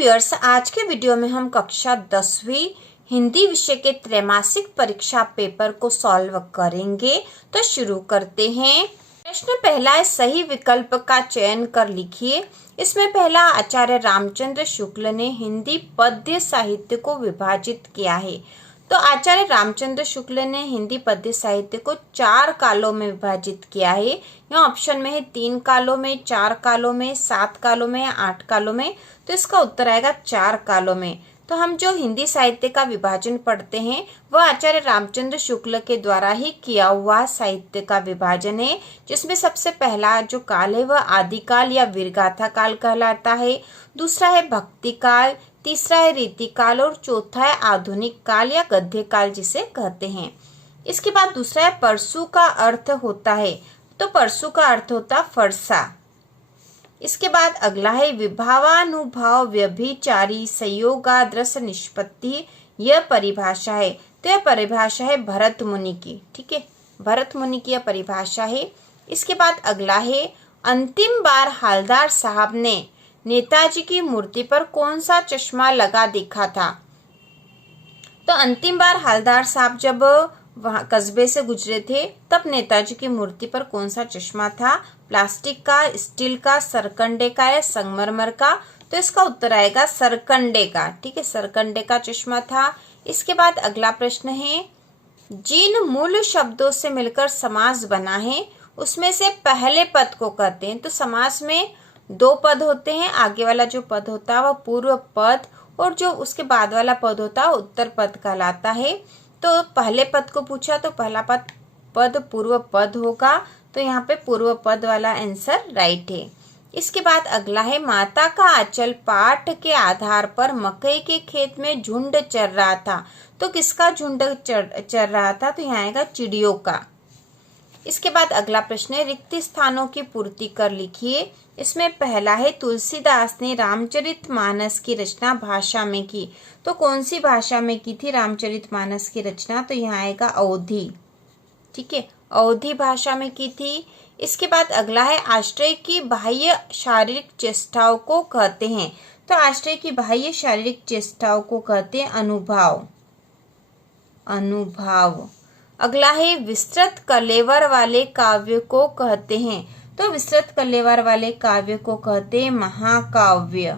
Viewers, आज के video में हम कक्षा 10वीं हिंदी विषय के त्रैमासिक परीक्षा पेपर को सॉल्व करेंगे। तो शुरू करते हैं। प्रश्न पहला है, सही विकल्प का चयन कर लिखिए। इसमें पहला, आचार्य रामचंद्र शुक्ल ने हिंदी पद्य साहित्य को विभाजित किया है। तो आचार्य रामचंद्र शुक्ल ने हिंदी पद्य साहित्य को 4 कालों में विभाजित किया है। यहाँ ऑप्शन में है 3 कालों में, 4 कालों में, 7 कालों में या 8 कालों में। तो इसका उत्तर आएगा 4 कालों में। तो हम जो हिंदी साहित्य का विभाजन पढ़ते हैं वह आचार्य रामचंद्र शुक्ल के द्वारा ही किया हुआ साहित्य का विभाजन है, जिसमें सबसे पहला जो काल है वह आदिकाल या वीरगाथा काल कहलाता है। दूसरा है भक्ति काल, तीसरा है रीति काल और चौथा है आधुनिक काल या गद्य काल जिसे कहते हैं। इसके बाद दूसरा है परसु का अर्थ होता है। तो परसु का अर्थ होता फरसा। इसके बाद अगला है विभावानुभाव व्यभिचारी संयोगादृश निष्पत्ति। यह परिभाषा है। तो यह परिभाषा है भरत मुनि की। ठीक है, भरत मुनि की यह परिभाषा है। इसके बाद अगला है, अंतिम बार हालदार साहब ने नेताजी की मूर्ति पर कौन सा चश्मा लगा देखा था। तो अंतिम बार हालदार साहब जब वहाँ कस्बे से गुजरे थे तब नेताजी की मूर्ति पर कौन सा चश्मा था, प्लास्टिक का, स्टील का, सरकंडे का या संगमरमर का। तो इसका उत्तर आएगा सरकंडे का। ठीक है, सरकंडे का चश्मा था। इसके बाद अगला प्रश्न है, जिन मूल शब्दों से मिलकर समास बना है उसमें से पहले पद को कहते हैं। तो समास में 2 पद होते हैं। आगे वाला जो पद होता है वह पूर्व पद और जो उसके बाद वाला पद होता है उत्तर पद कहलाता है। तो पहले पद को पूछा तो पहला पद पूर्व पद होगा। तो यहाँ पे पूर्व पद वाला आंसर राइट है। इसके बाद अगला है, माता का आंचल पाठ के आधार पर मकई के खेत में झुंड चर रहा था। तो किसका झुंड चर रहा था। तो यहाँ आएगा चिड़ियों का। इसके बाद अगला प्रश्न है, रिक्त स्थानों की पूर्ति कर लिखिए। इसमें पहला है, तुलसीदास ने रामचरितमानस की रचना भाषा में की। तो कौन सी भाषा में की थी रामचरितमानस की रचना। तो यहाँ आएगा अवधी। ठीक है, अवधी भाषा में की थी। इसके बाद अगला है, आश्रय की बाह्य शारीरिक चेष्टाओं को कहते हैं। तो आश्रय की बाह्य शारीरिक चेष्टाओं को कहते हैं अनुभाव। अनुभाव। अगला है, विस्तृत कलेवर वाले काव्य को कहते हैं। तो विस्तृत कलेवर वाले काव्य को कहते हैं महाकाव्य।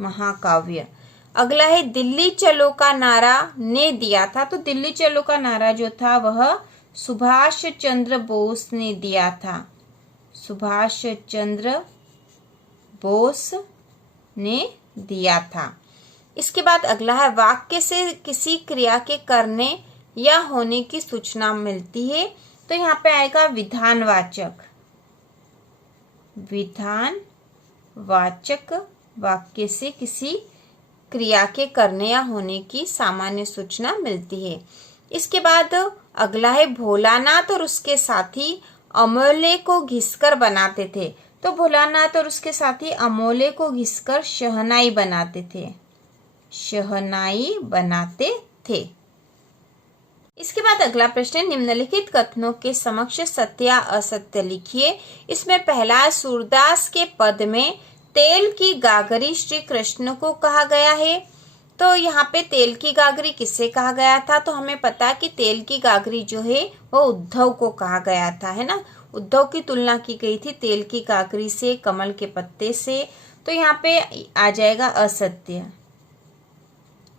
महाकाव्य। अगला है, दिल्ली चलो का नारा ने दिया था। तो दिल्ली चलो का नारा जो था वह सुभाष चंद्र बोस ने दिया था। सुभाष चंद्र बोस ने दिया था। इसके बाद अगला है, वाक्य से किसी क्रिया के करने या होने की सूचना मिलती है। तो यहाँ पे आएगा विधानवाचक। विधानवाचक वाक्य से किसी क्रिया के करने या होने की सामान्य सूचना मिलती है। इसके बाद अगला है, भोलानाथ और उसके साथी अमोले को घिसकर बनाते थे। तो भोलानाथ और उसके साथी अमोले को घिसकर शहनाई बनाते थे। शहनाई बनाते थे। इसके बाद अगला प्रश्न, निम्नलिखित कथनों के समक्ष सत्य या असत्य लिखिए। इसमें पहला है, सूरदास के पद में तेल की गागरी श्री कृष्ण को कहा गया है। तो यहाँ पे तेल की गागरी किससे कहा गया था। तो हमें पता है कि तेल की गागरी जो है वो उद्धव को कहा गया था, है ना। उद्धव की तुलना की गई थी तेल की गागरी से, कमल के पत्ते से। तो यहाँ पे आ जाएगा असत्य।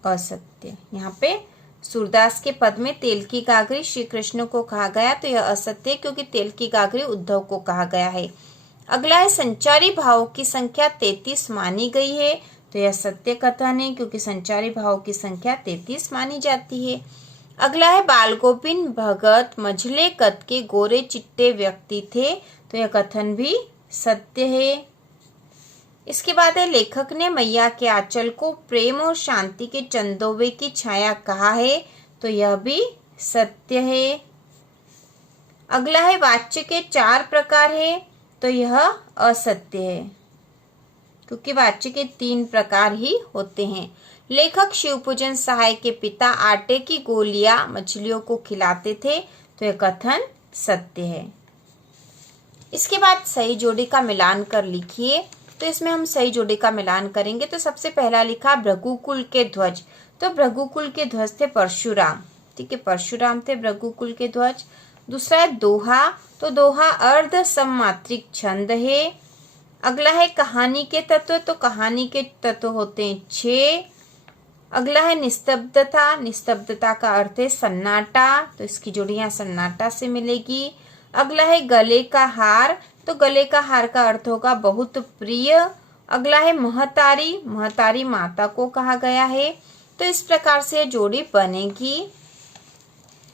असत्य। यहाँ पे सूरदास के पद में तेल की गागरी श्री कृष्ण को कहा गया तो यह असत्य, क्योंकि तेल की गागरी उद्धव को कहा गया है। अगला है, संचारी भावों की संख्या 33 मानी गई है। तो यह सत्य कथन है, क्योंकि संचारी भावों की संख्या 33 मानी जाती है। अगला है, बाल गोविंद भगत मझले कद के गोरे चिट्टे व्यक्ति थे। तो यह कथन भी सत्य है। इसके बाद है, लेखक ने मैया के आंचल को प्रेम और शांति के चंदोवे की छाया कहा है। तो यह भी सत्य है। अगला है, वाच्य के 4 प्रकार है। तो यह असत्य है, क्योंकि वाच्य के 3 प्रकार ही होते हैं। लेखक शिवपूजन सहाय के पिता आटे की गोलियां मछलियों को खिलाते थे। तो यह कथन सत्य है। इसके बाद सही जोड़ी का मिलान कर लिखिए। तो इसमें हम सही जोड़ी का मिलान करेंगे। तो सबसे पहला लिखा भृगुकुल के ध्वज, तो भृगुकुल के ध्वज थे परशुराम, ठीक है, परशुराम थे भृगुकुल के ध्वज। दूसरा है दोहा, तो दोहा अर्ध सममात्रिक छंद है। अगला है कहानी के तत्व, तो कहानी के तत्व होते हैं 6। अगला है निस्तब्धता, निस्तब्धता का अर्थ है सन्नाटा, तो इसकी जोड़ी यहाँ सन्नाटा से मिलेगी। अगला है गले का हार, तो गले का हार का अर्थ होगा बहुत प्रिय। अगला है महतारी, महतारी माता को कहा गया है। तो इस प्रकार से जोड़ी बनेगी।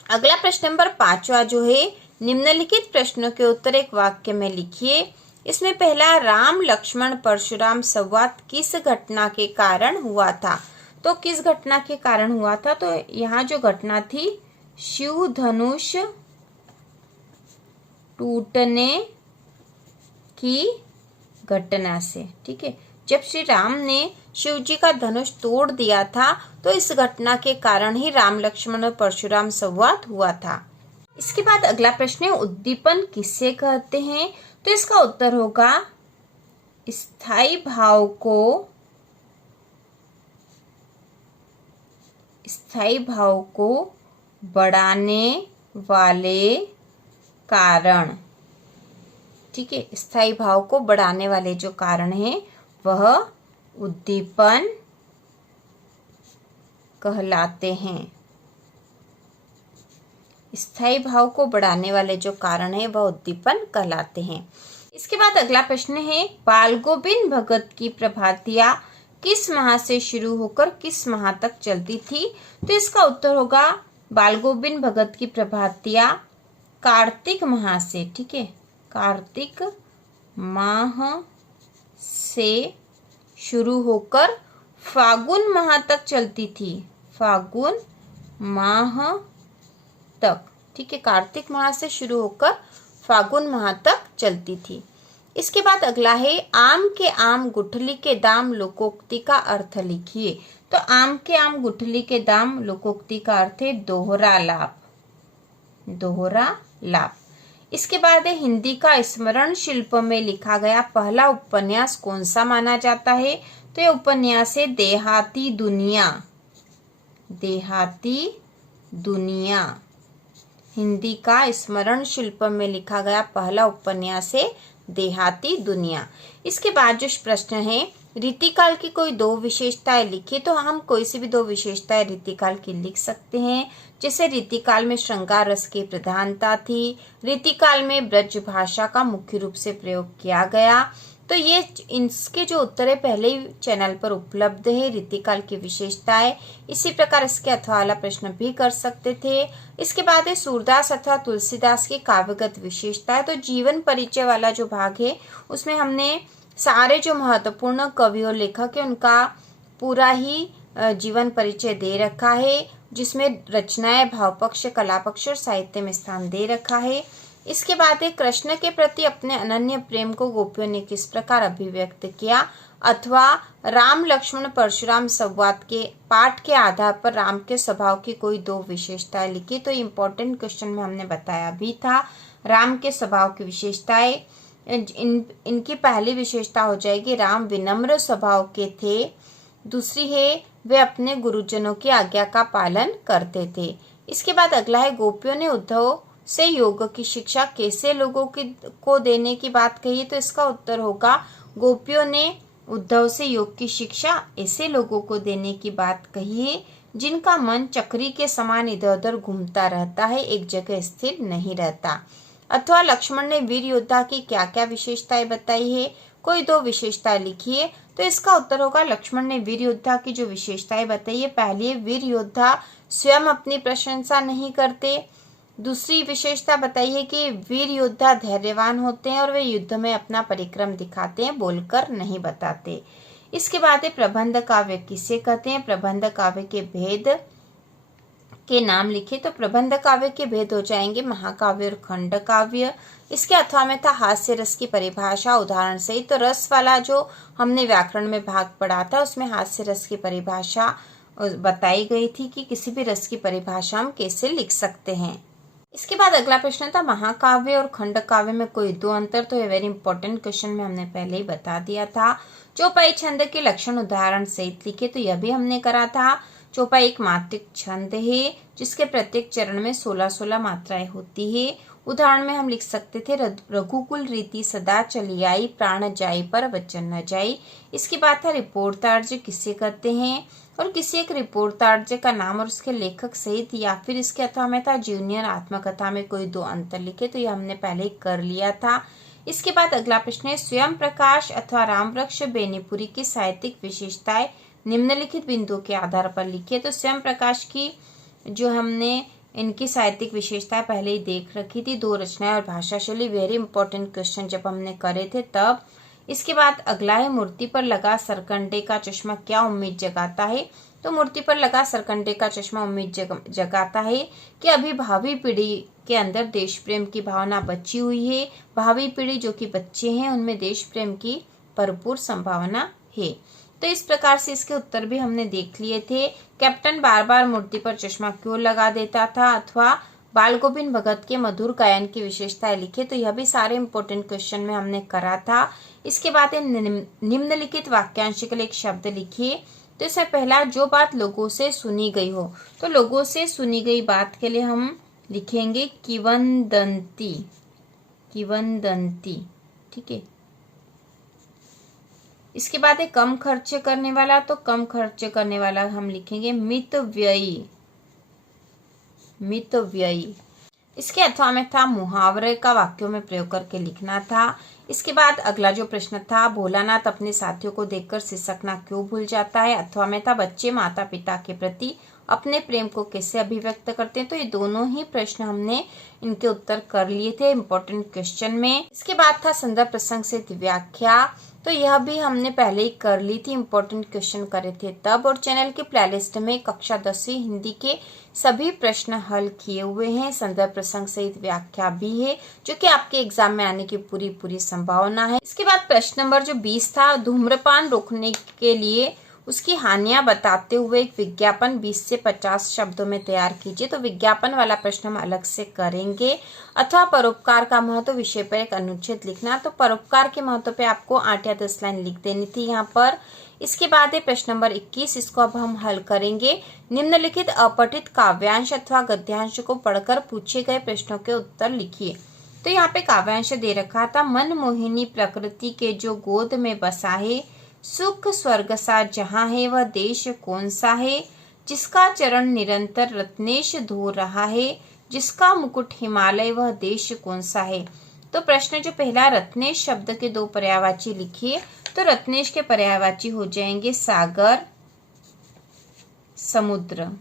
अगला प्रश्न नंबर 5वां जो है, निम्नलिखित प्रश्नों के उत्तर एक वाक्य में लिखिए। इसमें पहला, राम लक्ष्मण परशुराम संवाद किस घटना के कारण हुआ था, तो किस घटना के कारण हुआ था, तो यहाँ जो घटना थी शिव धनुष टूटने की घटना से, ठीक है, जब श्री राम ने शिव जी का धनुष तोड़ दिया था, तो इस घटना के कारण ही राम लक्ष्मण और परशुराम संवाद हुआ था। इसके बाद अगला प्रश्न है, उद्दीपन किसे कहते हैं, तो इसका उत्तर होगा स्थायी भाव को बढ़ाने वाले कारण, ठीक है, स्थायी भाव को बढ़ाने वाले जो कारण है वह उद्दीपन कहलाते हैं। स्थायी भाव को बढ़ाने वाले जो कारण है वह उद्दीपन कहलाते हैं। इसके बाद अगला प्रश्न है, बाल गोविंद भगत की प्रभातियां किस माह से शुरू होकर किस माह तक चलती थी, तो इसका उत्तर होगा बाल गोविंद भगत की प्रभातियां कार्तिक माह से, ठीक है, कार्तिक माह से शुरू होकर फागुन माह तक चलती थी, फागुन माह तक, ठीक है, कार्तिक माह से शुरू होकर फागुन माह तक चलती थी। इसके बाद अगला है, आम के आम गुठली के दाम लोकोक्ति का अर्थ लिखिए, तो आम के आम गुठली के दाम लोकोक्ति का अर्थ है दोहरा लाभ, दोहरा लाभ। इसके बाद है, हिंदी का स्मरण शिल्प में लिखा गया पहला उपन्यास कौन सा माना जाता है, तो ये उपन्यास है देहाती दुनिया, देहाती दुनिया। हिंदी का स्मरण शिल्प में लिखा गया पहला उपन्यास है देहाती दुनिया। इसके बाद जो प्रश्न है, रीतिकाल की कोई 2 विशेषताएं लिखिए, तो हम कोई सी भी 2 विशेषताएं रीतिकाल की लिख सकते हैं। जैसे रीतिकाल में श्रृंगार रस की प्रधानता थी, रीतिकाल में ब्रज भाषा का मुख्य रूप से प्रयोग किया गया। तो ये इसके जो उत्तर है पहले ही चैनल पर उपलब्ध है, रीतिकाल की विशेषताएं। इसी प्रकार इसके अथवा वाला प्रश्न भी कर सकते थे। इसके बाद है सूरदास अथवा तुलसीदास की काव्यगत विशेषताएं, तो जीवन परिचय वाला जो भाग है उसमें हमने सारे जो महत्वपूर्ण कवि और लेखक है उनका पूरा ही जीवन परिचय दे रखा है, जिसमें रचनाएं, भाव पक्ष, कला पक्ष और साहित्य में स्थान दे रखा है। इसके बाद एक कृष्ण के प्रति अपने अनन्य प्रेम को गोपियों ने किस प्रकार अभिव्यक्त किया, अथवा राम लक्ष्मण परशुराम संवाद के पाठ के आधार पर राम के स्वभाव की कोई 2 विशेषताएं लिखी। तो इम्पोर्टेंट क्वेश्चन में हमने बताया भी था राम के स्वभाव की विशेषताएं। इनकी पहली विशेषता हो जाएगी, राम विनम्र स्वभाव के थे। दूसरी है, वे अपने गुरुजनों की आज्ञा का पालन करते थे। इसके बाद अगला है, गोपियों ने उद्धव से योग की शिक्षा कैसे लोगों को देने की बात कही, तो इसका उत्तर होगा गोपियों ने उद्धव से योग की शिक्षा ऐसे लोगों को देने की बात कही है जिनका मन चक्री के समान इधर उधर घूमता रहता है, एक जगह स्थिर नहीं रहता। अथवा लक्ष्मण ने वीर योद्धा की क्या क्या विशेषताएं बताई है, कोई 2 विशेषताएं लिखिए। तो इसका उत्तर होगा लक्ष्मण ने वीर योद्धा की जो विशेषताएं बताई है, पहली है वीर योद्धा स्वयं अपनी प्रशंसा नहीं करते। दूसरी विशेषता बताइए कि वीर योद्धा धैर्यवान होते हैं और वे युद्ध में अपना परिक्रम दिखाते हैं, बोलकर नहीं बताते। इसके बाद है प्रबंध काव्य किसे कहते हैं, प्रबंध काव्य के भेद के नाम लिखे। तो प्रबंध काव्य के भेद हो जाएंगे महाकाव्य और खंड काव्य। इसके अथवा में था हास्य रस की परिभाषा उदाहरण सहित। तो रस वाला जो हमने व्याकरण में भाग पढ़ा था उसमें हास्य रस की परिभाषा बताई गई थी कि किसी भी रस की परिभाषा हम कैसे लिख सकते हैं। इसके बाद अगला प्रश्न था महाकाव्य और खंड काव्य में कोई दो अंतर। तो ये वेरी इंपॉर्टेंट क्वेश्चन में हमने पहले ही बता दिया था। चौपाई छंद के लक्षण उदाहरण सहित लिखे, तो यह भी हमने करा था। चौपाई एक मात्रिक छंद है जिसके प्रत्येक चरण में 16-16 मात्राएं होती है। उदाहरण में हम लिख सकते थे रघुकुल रीति सदा चली आई, प्राण जाई पर वचन न जाई। इसके बाद था रिपोर्टार्ज किसे कहते हैं, और किसी एक रिपोर्टार्ज का नाम और उसके लेखक सहित या फिर इसके अथवा में था जूनियर आत्मकथा में कोई दो अंतर लिखे, तो यह हमने पहले कर लिया था। इसके बाद अगला प्रश्न है स्वयं प्रकाश अथवा रामवृक्ष बेनीपुरी की साहित्यिक विशेषताएं निम्नलिखित बिंदुओं के आधार पर लिखिए। तो स्वयं प्रकाश की जो हमने इनकी साहित्यिक विशेषताएं पहले ही देख रखी थी, दो रचनाएं और भाषा शैली, वेरी इंपॉर्टेंट क्वेश्चन जब हमने करे थे तब। इसके बाद अगला है मूर्ति पर लगा सरकंडे का चश्मा क्या उम्मीद जगाता है। तो मूर्ति पर लगा सरकंडे का चश्मा उम्मीद जगाता है कि अभी भावी पीढ़ी के अंदर देश प्रेम की भावना बची हुई है। भावी पीढ़ी जो कि बच्चे हैं उनमें देश प्रेम की भरपूर संभावना है। तो इस प्रकार से इसके उत्तर भी हमने देख लिए थे। कैप्टन बार बार मूर्ति पर चश्मा क्यों लगा देता था, अथवा बाल गोविंद भगत के मधुर गायन की विशेषताएं लिखे, तो यह भी सारे इंपॉर्टेंट क्वेश्चन में हमने करा था। इसके बाद निम्नलिखित वाक्यांश के लिए एक शब्द लिखिए। तो इसमें पहला जो बात लोगों से सुनी गई हो, तो लोगों से सुनी गई बात के लिए हम लिखेंगे किवंदंती, किवंदंती, ठीक है। इसके बाद है कम खर्च करने वाला, तो कम खर्च करने वाला हम लिखेंगे मितव्ययी, मितव्ययी। इसके अथवा में था मुहावरे का वाक्यों में प्रयोग करके लिखना था। इसके बाद अगला जो प्रश्न था भोलानाथ अपने साथियों को देखकर सिसकना क्यों भूल जाता है। अथवा में था बच्चे माता पिता के प्रति अपने प्रेम को कैसे अभिव्यक्त करते हैं। तो ये दोनों ही प्रश्न हमने इनके उत्तर कर लिए थे इंपॉर्टेंट क्वेश्चन में। इसके बाद था संदर्भ प्रसंग से व्याख्या, तो यह भी हमने पहले ही कर ली थी, इंपॉर्टेंट क्वेश्चन करे थे तब। और चैनल के प्लेलिस्ट में कक्षा 10वीं हिंदी के सभी प्रश्न हल किए हुए हैं, संदर्भ प्रसंग सहित व्याख्या भी है, जो कि आपके एग्जाम में आने की पूरी संभावना है। इसके बाद प्रश्न नंबर जो 20 था धूम्रपान रोकने के लिए उसकी हानियां बताते हुए एक विज्ञापन 20 से 50 शब्दों में तैयार कीजिए। तो विज्ञापन वाला प्रश्न हम अलग से करेंगे। अथवा परोपकार का महत्व विषय पर एक अनुच्छेद लिखना, तो परोपकार के महत्व पे आपको 8 या 10 लाइन लिख देनी थी यहाँ पर। इसके बाद है प्रश्न नंबर 21, इसको अब हम हल करेंगे। निम्नलिखित अपठित काव्यांश अथवा गद्यांश को पढ़कर पूछे गए प्रश्नों के उत्तर लिखिए। तो यहाँ पे काव्यांश दे रखा था मनमोहिनी प्रकृति के जो गोद में बसा है, सुख स्वर्ग सा जहाँ है वह देश कौन सा है, जिसका चरण निरंतर रत्नेश धो रहा है, जिसका मुकुट हिमालय वह देश कौन सा है। तो प्रश्न जो पहला रत्नेश शब्द के दो पर्यायवाची लिखिए। तो रत्नेश के पर्यायवाची हो जाएंगे सागर, समुद्र।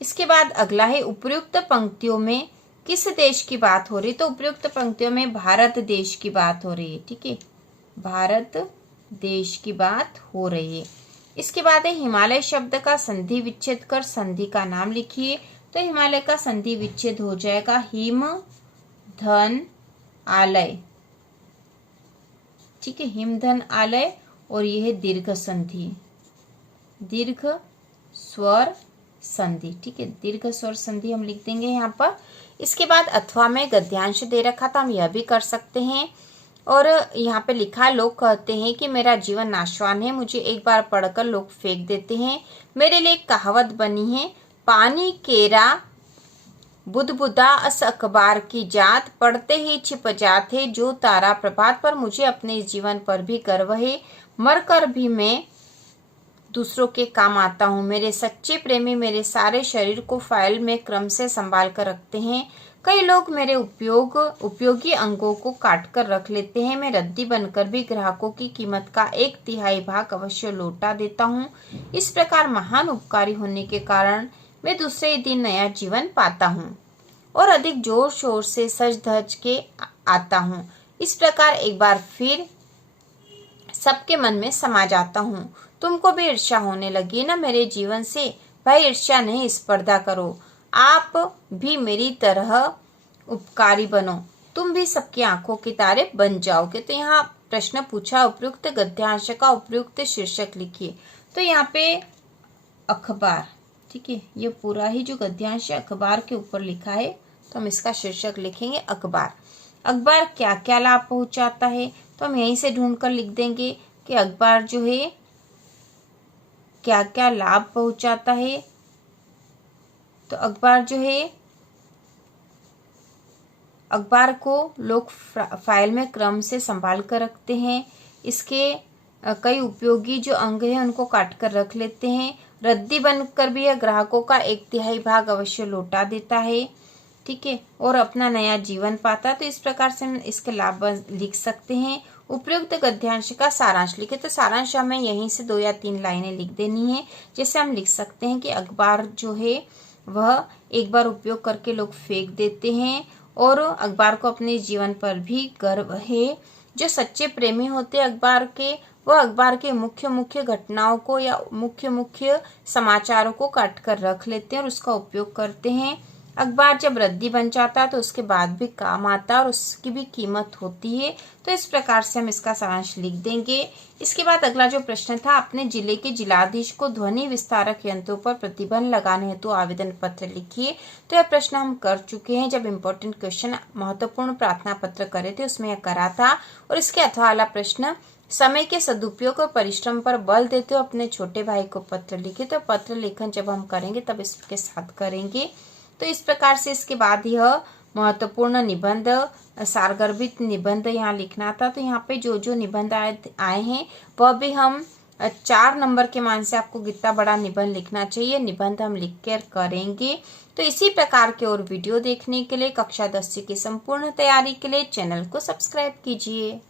इसके बाद अगला है उपयुक्त पंक्तियों में किस देश की बात हो रही। तो उपयुक्त पंक्तियों में भारत देश की बात हो रही है, ठीक है, भारत देश की बात हो रही है। इसके बाद है हिमालय शब्द का संधि विच्छेद कर संधि का नाम लिखिए। तो हिमालय का संधि विच्छेद हो जाएगा हिम धन आलय, ठीक है, हिमधन आलय। और यह है दीर्घ संधि, दीर्घ स्वर संधि, ठीक है, दीर्घ स्वर संधि हम लिख देंगे यहाँ पर। इसके बाद अथवा में गद्यांश दे रखा था, हम यह भी कर सकते हैं। और यहाँ पे लिखा लोग कहते हैं कि मेरा जीवन नाशवान है, मुझे एक बार पढ़कर लोग फेंक देते हैं। मेरे लिए एक कहावत बनी है, पानी केरा बुदबुदा अस अखबार की जात, पढ़ते ही छिप जाते जो तारा प्रभात। पर मुझे अपने जीवन पर भी गर्व है, मरकर भी मैं दूसरों के काम आता हूँ। मेरे सच्चे प्रेमी मेरे सारे शरीर को फाइल में क्रम से संभाल कर रखते हैं। कई लोग मेरे उपयोगी अंगों को काट कर रख लेते हैं। मैं रद्दी बनकर भी ग्राहकों की कीमत का 1/3 भाग अवश्य लौटा देता हूँ। इस प्रकार महान उपकारी होने के कारण मैं दूसरे ही दिन नया जीवन पाता हूँ और अधिक जोर शोर से सज धज के आता हूँ। इस प्रकार एक बार फिर सबके मन में समा जाता हूँ। तुमको भी ईर्ष्या होने लगी ना मेरे जीवन से? भाई ईर्ष्या नहीं, स्पर्धा करो। आप भी मेरी तरह उपकारी बनो, तुम भी सबकी आंखों के तारे बन जाओगे। तो यहाँ प्रश्न पूछा उपयुक्त गद्यांश का उपयुक्त शीर्षक लिखिए। तो यहाँ पे अखबार, ठीक ठीक है, ये पूरा ही जो गद्यांश है अखबार के ऊपर लिखा है, तो हम इसका शीर्षक लिखेंगे अखबार। अखबार क्या क्या लाभ पहुंचाता है, तो हम यहीं से ढूंढकर लिख देंगे कि अखबार जो है क्या क्या लाभ पहुंचाता है। तो अखबार जो है, अखबार को लोग फाइल में क्रम से संभाल कर रखते हैं। इसके कई उपयोगी जो अंग हैं उनको काट कर रख लेते हैं। रद्दी बनकर भी यह ग्राहकों का 1/3 भाग अवश्य लौटा देता है, ठीक है, और अपना नया जीवन पाता है। तो इस प्रकार से हम इसके लाभ लिख सकते हैं। उपयुक्त गद्यांश का सारांश लिखे, तो सारांश हमें यहीं से 2 या 3 लाइनें लिख देनी है। जैसे हम लिख सकते हैं कि अखबार जो है वह एक बार उपयोग करके लोग फेंक देते हैं और अखबार को अपने जीवन पर भी गर्व है। जो सच्चे प्रेमी होते हैं अखबार के, वह अखबार के मुख्य मुख्य घटनाओं को या मुख्य मुख्य समाचारों को काट कर रख लेते हैं और उसका उपयोग करते हैं। अखबार जब रद्दी बन जाता है तो उसके बाद भी काम आता है और उसकी भी कीमत होती है। तो इस प्रकार से हम इसका सारांश लिख देंगे। इसके बाद अगला जो प्रश्न था, अपने जिले के जिलाधीश को ध्वनि विस्तारक यंत्रों पर प्रतिबंध लगाने हेतु आवेदन पत्र लिखिए। तो यह प्रश्न हम कर चुके हैं, जब इम्पोर्टेंट क्वेश्चन महत्वपूर्ण प्रार्थना पत्र करे थे उसमें यह करा था। और इसके अथवा वाला प्रश्न, समय के सदुपयोग और परिश्रम पर बल देते हुए अपने छोटे भाई को पत्र लिखे। तो पत्र लेखन जब हम करेंगे तब इसके साथ करेंगे। तो इस प्रकार से इसके बाद यह महत्वपूर्ण निबंध, सारगर्भित निबंध यहाँ लिखना था। तो यहाँ पे जो जो निबंध आए हैं वह भी हम 4 नंबर के मान से आपको कितना बड़ा निबंध लिखना चाहिए, निबंध हम लिख कर करेंगे। तो इसी प्रकार के और वीडियो देखने के लिए, कक्षा 10 की संपूर्ण तैयारी के लिए चैनल को सब्सक्राइब कीजिए।